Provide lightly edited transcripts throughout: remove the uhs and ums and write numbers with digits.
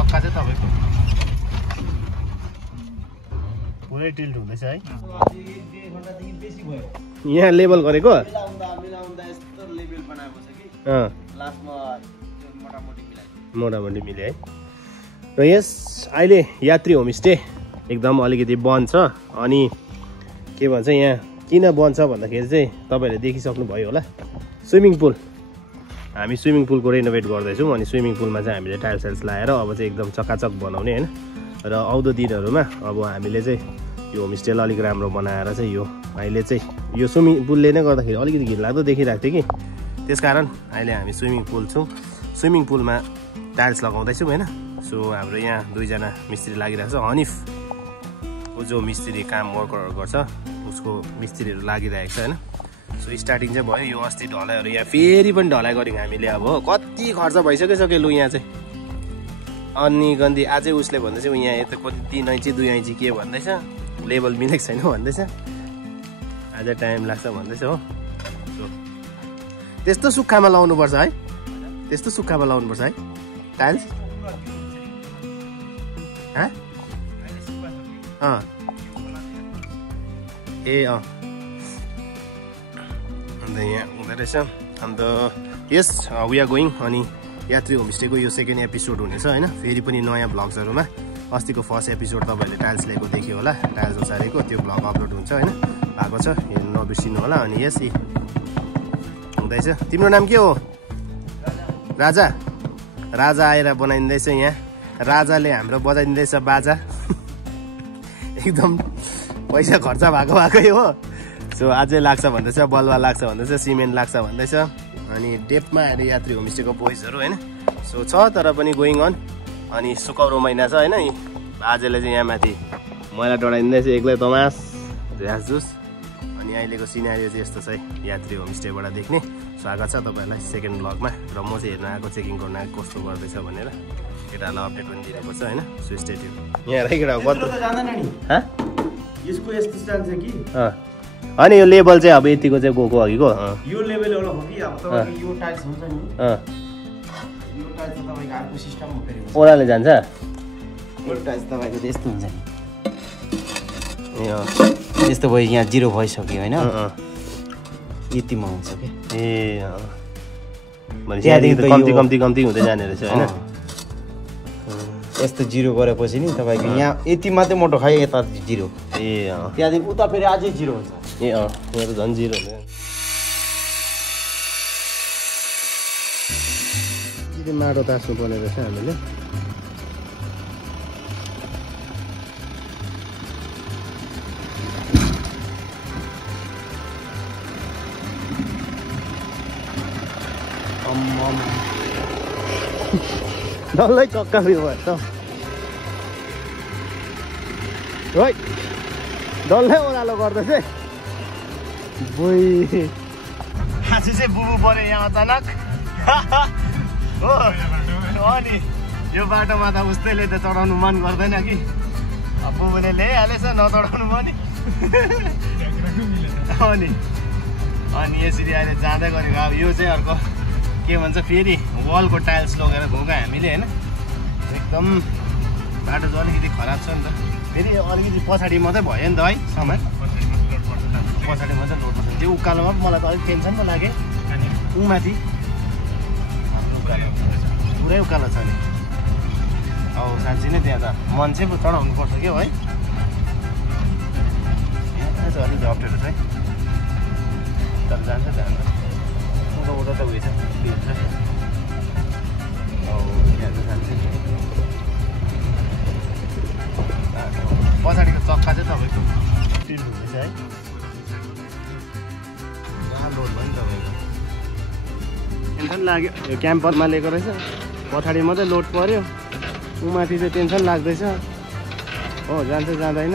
चक्का चाहिँ तपाईँको पुरै टिल्ट हुँदैछ है। यहाँ लेबल गरेको मोटामोटी मिले है। र यस अहिले यात्री होमस्टे एकदम अलिकति बन्द छ। अनि के भन्छ यहाँ किन बन्द छ भन्दाखेरि चाहिँ तपाईँहरूले देखिसक्नु भयो होला, स्विमिङ पुल। हामी स्विमिङ पुलको रेनोभेट गर्दैछौँ। अनि स्विमिङ पुलमा चाहिँ हामीले टाइल्स साइल्स लगाएर अब चाहिँ एकदम चकाचक बनाउने होइन। र आउँदो दिनहरूमा अब हामीले चाहिँ यो होमस्टेलाई अलिक राम्रो बनाएर चाहिँ यो अहिले चाहिँ यो स्विमिङ पुलले नै गर्दाखेरि अलिकति घिनलाग्दो देखिरहेको थियो कि, त्यसकारण अहिले हामी स्विमिङ पुल छौँ। स्विमिङ पुलमा टाइल्स लगाउँदैछौँ होइन। सो हाम्रो यहाँ दुईजना मिस्त्री लागिरहेको छ। हनिफ को जो मिस्त्री काम वर्करहरू गर्छ उसको मिस्त्रीहरू लागिरहेको छ होइन। सो स्टार्टिङ चाहिँ भयो। यो अस्ति ढलाइहरू यहाँ फेरि पनि ढलाइ गऱ्यौँ हामीले। अब कति खर्च भइसकिसक्यो लु यहाँ चाहिँ। अनि गन्दी अझै उसले भन्दैछ यहाँ यता कति 3 इन्ची 2 इन्ची के भन्दैछ, लेभल मिलेको छैन भन्दैछ, अझै टाइम लाग्छ भन्दैछ हो। त्यस्तो सुक्खामा लाउनुपर्छ है, त्यस्तो सुक्खामा लाउनुपर्छ है टाइल्स। अन्त यहाँ हुँदो रहेछ। अन्त यस वी आर गोइङ। अनि यात्री होमस्टेको यो सेकेन्ड एपिसोड हुनेछ होइन। फेरि पनि नयाँ भ्लग्सहरूमा अस्तिको फर्स्ट एपिसोड तपाईँहरूले टाइल्स ल्याएको देख्यो होला, टाइल्स ओसारेको त्यो भ्लग अपलोड हुन्छ होइन, भएको छ, हेर्नु नबिर्सिनु होला। अनि यस हुँदैछ। तिम्रो नाम के हो? राजा। राजा आएर बनाइँदैछ यहाँ। राजाले हाम्रो बजाइदिँदैछ बाजा। एकदम पैसा खर्च भएकै हो। सो अझै लाग्छ भन्दैछ, बलुवा लाग्छ भन्दैछ, सिमेन्ट लाग्छ भन्दैछ। अनि डेपमा अहिले यात्री होमस्टेको पोइजहरू होइन। सो छ तर पनि गोइङ अन। अनि सुकौरो महिना छ होइन। बाजेले चाहिँ यहाँ माथि मैला डढाइदिँदैछ एक्लै तमास झ्यास जुस। अनि अहिलेको सिनारियो चाहिँ यस्तो छ है यात्री होमस्टेबाट देख्ने। स्वागत छ तपाईँहरूलाई सेकेन्ड ब्लगमा। र म चाहिँ हेर्न आएको, चेकिङ गर्न आएको कस्तो गर्दैछ भनेर केटालाई अपडेट पनि दिनुपर्छ होइन। So stay tune. यहाँ केटा यसको यस्तो जान्छ कि अनि यो लेभल चाहिँ अब यतिको चाहिँ गएको अघिको यो लेभल एउटा हो कि अब तपाईको यो टाइल्स हुन्छ नि, यो टाइल्स तपाईको अर्को सिस्टम हो फेरि ओराले जान्छ। यो टाइल्स तपाईको त्यस्तो हुन्छ नि, त्यस्तो भयो यहाँ जिरो भइसक्यो होइन, यतिमा हुन्छ के। भनेपछि कम्ती हुँदै जाने रहेछ होइन। यस्तो जिरो गरेपछि नि तपाईँको यहाँ यति मात्रै मोटो खायो, यता जिरो। त्यहाँदेखि उता फेरि अझै जिरो हुन्छ। यहाँ त झन् जिरो हुन्छ। माटो तास्नु पर्ने रहेछ हामीले। डल्लै चक्का उयो भएछ है, डल्लै ओह्रालो गर्दैछ। बोइ आज चाहिँ बुबु पऱ्यो यहाँ अचानक हो। अनि यो बाटोमा त उस्तैले त चढाउनु मन गर्दैन कि, अब बुबुले ल्याइहालेछ नचढाउनु पनि। अनि यसरी अहिले जाँदै गरेको। अब यो चाहिँ अर्को के भन्छ फेरि वालको टाइल्स लगेर गएको हामीले होइन। एकदम बाटो चाहिँ अलिकति खराब छ नि त। फेरि अलिकति पछाडि मात्रै भयो नि त है सामान, पछाडि मात्रै लोड पर्छ। त्यो उकालोमा पनि मलाई त अलिक टेन्सन पो लाग्यो। ऊ माथि पुरै उकालो छ नि। अब साँच्ची नै त्यहाँ त मान्छे पो चढाउनु पर्छ क्या है। यहाँ चाहिँ अलिक अप्ठ्यारो छ है, तर जान्छ उता त उयो छ भिड छ। यहाँ चाहिँ जान्छ। पछाडिको चक्का चाहिँ तपाईँको टिल्ट हुँदैछ है। लोड भयो नि तपाईँको, टेन्सन लाग्यो। यो क्याम्परमा लिएको रहेछ, पछाडि मात्रै लोड पऱ्यो, ऊ माथि चाहिँ टेन्सन लाग्दैछ हो, जान्छ जाँदैन।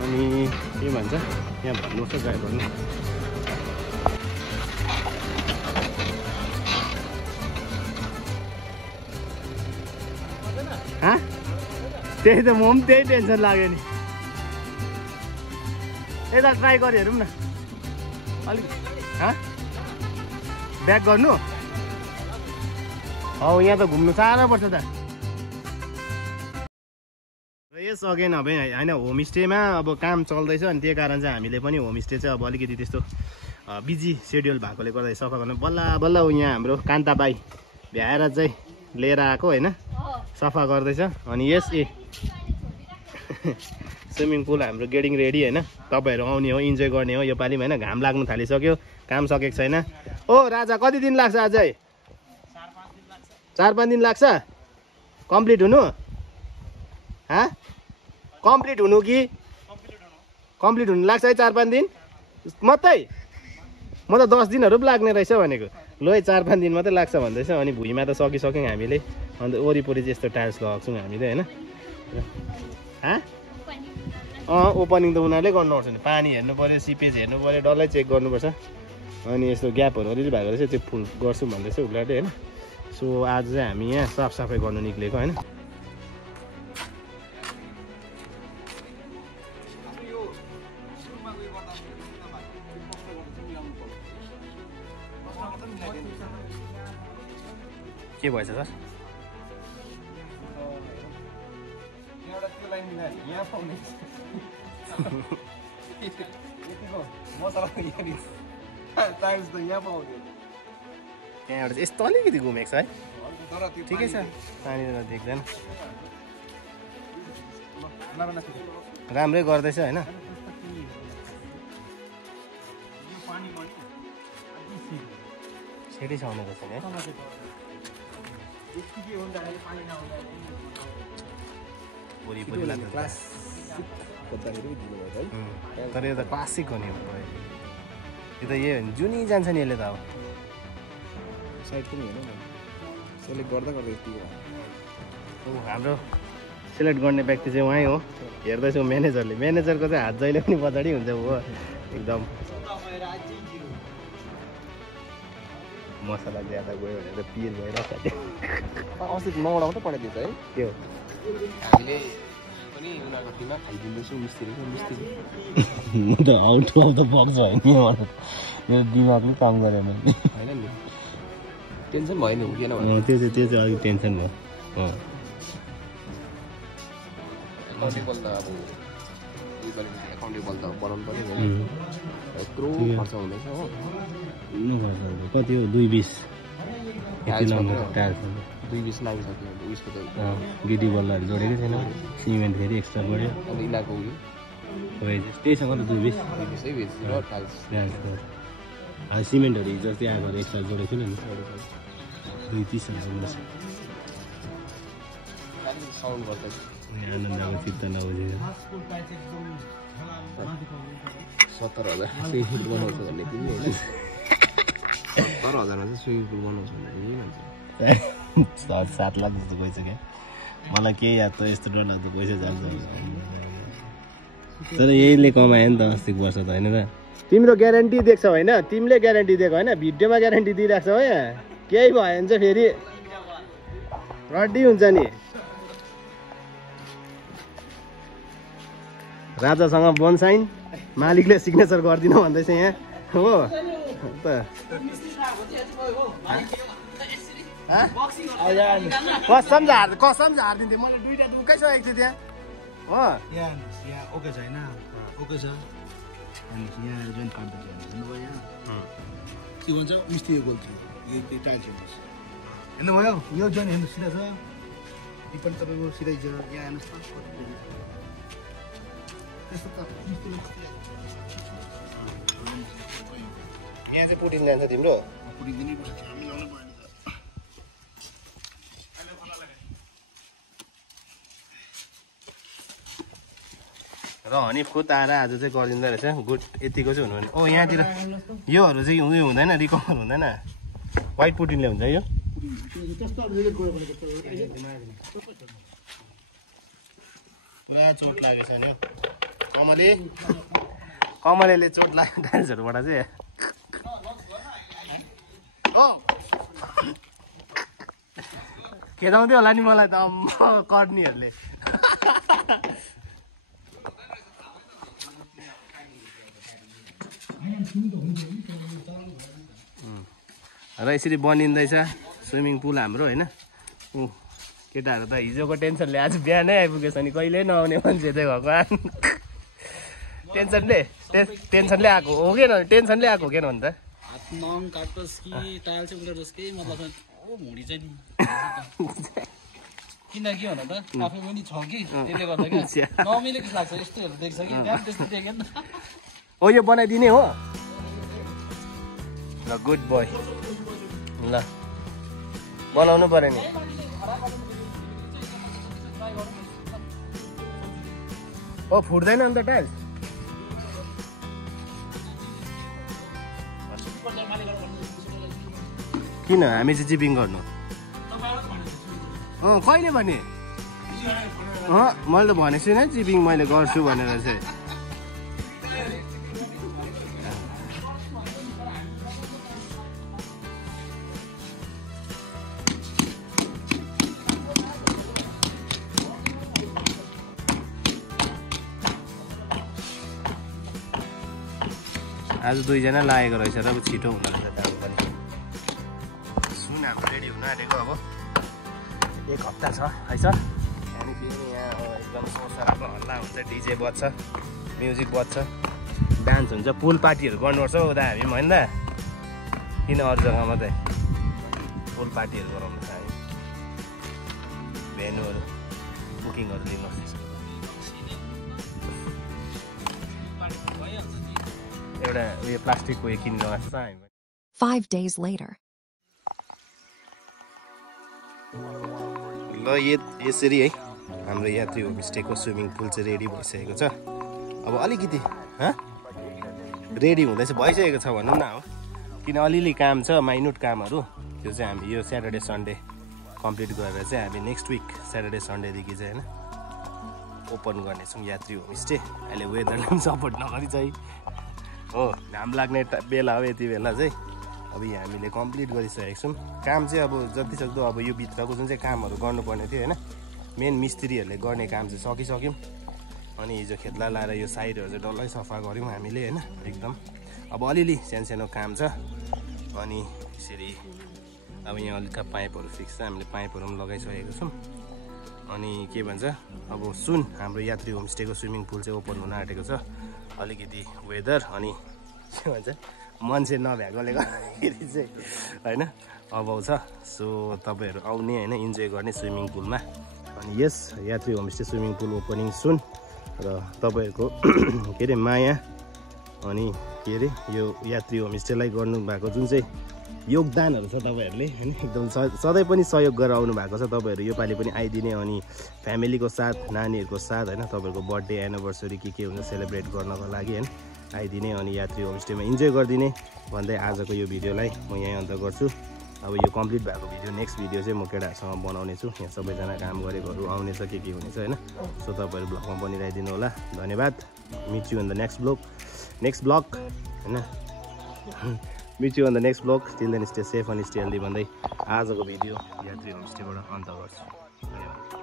अनि के भन्छ यहाँ भन्नुहोस् त ड्राइभरले। त्यही त म पनि त्यही टेन्सन लाग्यो नि। यता ट्राई गरी हेरौँ न अलिक। ब्याक गर्नु हौ यहाँ त घुम्नु साह्रो पर्छ त। र यस अगेन अब होइन होमस्टेमा अब काम चल्दैछ अनि त्यही कारण चाहिँ हामीले पनि होमस्टे चाहिँ अब अलिकति त्यस्तो बिजी सेड्युल भएकोले गर्दा सफा गर्नु बल्ल बल्ल यहाँ हाम्रो कान्ता बाई भ्याएर चाहिँ लिएर आएको होइन सफा गर्दैछ। अनि यस स्विमिङ पुल हाम्रो गेटिङ रेडी होइन। तपाईँहरू आउने हो इन्जोय गर्ने हो योपालि होइन। घाम लाग्नु थालिसक्यो काम सकेको छैन। ओ राजा कति दिन लाग्छ अझै? 4-5 दिन लाग्छ कम्प्लिट हुनु? कम्प्लिट हुनु कि कम्प्लिट हुनु लाग्छ है 4-5 दिन मात्रै? म त 10 दिनहरू पो लाग्ने रहेछ भनेको। ल 4-5 दिन मात्रै लाग्छ भन्दैछ। अनि भुइँमा त सकिसक्यौँ हामीले। अन्त वरिपरि चाहिँ यस्तो टाइल्स लगाएको छौँ हामीले होइन। ओपनिङ त उनीहरूले गर्नुपर्छ नि। पानी हेर्नु पऱ्यो सिपेज हेर्नु पऱ्यो डल्लै चेक गर्नुपर्छ। अनि यस्तो ग्यापहरू अलिअलि भएको रहेछ त्यो फुल गर्छु भन्दैछ उसले होइन। सो आज चाहिँ हामी यहाँ साफसफाइ गर्नु निक्लेको होइन। के भएछ सर? त्यहाँबाट यस्तो अलिकति घुमेको छ है। ठिकै छ पानी देख्दैन राम्रै गर्दैछ होइन। सेटै छ हुने रहेछ नि वरिपरि तर यो त क्लासिक हो नि। यो त यो जुनी जान्छ नि यसले त अब साइड पनि हेर्नु न सेलेक्ट गर्दा गर्दै हाम्रो सेलेक्ट गर्ने व्यक्ति चाहिँ उहाँ हो। हेर्दैछु म्यानेजरले। म्यानेजरको चाहिँ हात जहिले पनि पछाडि हुन्छ हो एकदम। मसला ज्यादा गयो भने त पिर भइरहेको छ। अस्ति 9वटा मात्रै पठाइदिन्छ है। के हो हामीले पनि उनीहरूको टिममा खाइदिँदैछौँ मिस्त्री म त आउट अफ द बक्स होइन मेरो दिमागले काम गरेन होइन नि। टेन्सन भयो नि हुँदैन भने त्यो चाहिँ अलिक टेन्सन भयो। एकाउन्टेबल त अब एकाउन्टेबल त बनाउनु पऱ्यो नि। यत्रो खर्च हुँदैछ हो। कति हो 220 टाइल्स 220 लागिसक्यो उयसको त गिटी बल्लहरू जोडेकै छैन। सिमेन्ट फेरि एक्स्ट्रा बढ्यो। अन्त यिनीहरूको उयो त्यहीसँग त 220 र टाइल्स सिमेन्टहरू हिजो अस्ति आएको एक्स्ट्रा जोडेको थिएन नि 230 साउन्ड गर्दैछ। आनन्दको चित्त नबुझेर 70,000 स्विमिङ पुल बनाउँछ भन्ने तिमी होइन। 70,000मा चाहिँ स्विमिङ पुल बनाउँछ भन्ने तिमी भन्छ। 7 लाख जस्तो गइसक्यो। मलाई केही याद त यस्तो डर त पैसा जान्छ तर यहीले कमायो नि त अस्तिको वर्ष त होइन त। तिम्रो ग्यारेन्टी दिएको होइन तिमीले ग्यारेन्टी दिएको होइन भिडियोमा ग्यारेन्टी दिइरहेको छौ है। केही भयो भने चाहिँ फेरि रड्डी हुन्छ नि। राजासँग बनसाइन मालिकले सिग्नेचर गरिदिनु भन्दैछ यहाँ हो त। कसम झारिदिन्थ्यो मलाई 2टा दुःखै सकेको थियो त्यहाँ हो। यहाँ ओके छ होइन ओके छ। अनि यहाँ जोइन्ट काट्दैछ हेर्नुभयो यहाँ के भन्छ मिस्त्री बोल्छ यो टाइल्स हेर्नुहोस् हेर्नुभयो यो जोइन्ट हेर्नु सिधा छ। यो पनि तपाईँको सिधै छ। यहाँ हेर्नुहोस् त त्यस्तो त यहाँ चाहिँ पुटिन जान्छ तिम्रो पुटिन दिनै पर्छ हामी लाउनु पर्यो नि त। र हनी खुद आएर आज चाहिँ गरिदिँदो रहेछ गुड। यतिको चाहिँ हुनु भने ओ यहाँतिर योहरू चाहिँ उयो हुँदैन रिकभर हुँदैन वाइट पुटिनले हुन्छ यो। पुरा चोट लागेछ नि कमलेले चोट लाग्यो टाइल्सहरूबाट चाहिँ। खेदाउँथ्यो होला नि मलाई त कर्नीहरूले। र यसरी बनिँदैछ स्विमिङ पुल हाम्रो होइन केटाहरू त हिजोको टेन्सनले आज बिहानै आइपुगेछ नि कहिल्यै नआउने मान्छे चाहिँ भगवान् टेन्सनले आएको हो कि टेन्सनले आएको के भन्दा नङ काट्टोस् कि टायल चाहिँ उल्टोस् कि मतलब भुँडी चाहिँ नि किन के भन त आफै पनि छ कि त्यसले गर्दा क्या नमिलेको लाग्छ यस्तोहरू देख्छ कि त्यस्तो देखेन हो यो बनाइदिने हो ल गुड बोय ल बनाउनु पर्यो नि ओ फुट्दैन अन्त टाइल्स किन हामी चाहिँ जिपिङ गर्नु कहिले भने मैले त भनेको छुइनँ जिपिङ मैले गर्छु भनेर चाहिँ आज दुईजना लागेको रहेछ र अब छिटो हुँदो रहेछ दाम पनि सुन हाम्रो रेडी हुन आँटेको अब 1 हप्ता छ है सर अनि फेरि यहाँ एकदम सोसराको हल्ला हुन्छ डिजे बज्छ म्युजिक बज्छ डान्स हुन्छ पुल पार्टीहरू गर्नुपर्छ हौ दा हामी होइन दा किन अरू जग्गामा चाहिँ पुल पार्टीहरू गराउनु छ हामी भेन्यूहरू बुकिङहरू लिनुहोस् एउटा उयो प्लास्टिकको उयो किन्नु लाग्छ हामी 5 days later. ल यसरी है हाम्रो यात्री होमस्टेको स्विमिङ पुल चाहिँ रेडी भइसकेको छ अब अलिकति रेडी हुँदैछ भइसकेको छ भनौँ न हो किन अलिअलि काम छ माइन्युट कामहरू त्यो चाहिँ हामी यो स्याटरडे सन्डे कम्प्लिट गरेर चाहिँ हामी नेक्स्ट विक स्याटरडे सन्डेदेखि चाहिँ होइन ओपन गर्नेछौँ यात्री होमस्टे अहिले वेदरले पनि सपोर्ट नगरी चाहिँ हो घाम लाग्ने बेला हो यति बेला चाहिँ अब यहाँ हामीले कम्प्लिट गरिसकेको छौँ काम चाहिँ अब जतिसक्दो अब यो भित्रको जुन चाहिँ कामहरू गर्नुपर्ने थियो होइन मेन मिस्त्रीहरूले गर्ने काम चाहिँ सकिसक्यौँ अनि हिजो खेतला लाएर यो साइडहरू चाहिँ डल्लै सफा गऱ्यौँ हामीले होइन एकदम अब अलिअलि सानो काम छ अनि यसरी अब यहाँ अलिकति पाइपहरू फिक्स छ हामीले पाइपहरू पनि लगाइसकेको छौँ अनि के भन्छ अब सुन हाम्रो यात्री होमस्टेको स्विमिङ पुल चाहिँ ओपन हुन आँटेको छ अलिकति वेदर अनि के भन्छ मान्छे नभ्याएकोले गर्दाखेरि चाहिँ होइन अभाव छ सो तपाईँहरू आउने होइन इन्जोय गर्ने स्विमिङ पुलमा अनि यस यात्री होमस्टे स्विमिङ पुल ओपनिङ सुन र तपाईँहरूको के अरे माया अनि के अरे यो यात्री होमस्टेलाई गर्नुभएको जुन चाहिँ योगदानहरू छ तपाईँहरूले होइन एकदम सधैँ पनि सहयोग गरेर आउनु भएको छ तपाईँहरू योपालि पनि आइदिने अनि फ्यामिलीको साथ नानीहरूको साथ होइन तपाईँहरूको बर्थडे एनिभर्सरी के हुन्छ सेलिब्रेट गर्नको लागि होइन आइदिने अनि यात्री होमस्टेमा इन्जोय गरिदिने भन्दै आजको यो भिडियोलाई म यहीँ अन्त गर्छु अब यो कम्प्लिट भएको भिडियो नेक्स्ट भिडियो चाहिँ म केटाहरूसँग बनाउने छु यहाँ सबैजना काम गरेकोहरू आउनेछ के हुनेछ होइन सो तपाईँहरू ब्लगमा बनिरहेदिनु होला धन्यवाद meet you in the next blog होइन meet you on the next blog till then stay safe अनि स्टे हेल्दी भन्दै आजको भिडियो यात्री होमस्टेबाट अन्त गर्छु धन्यवाद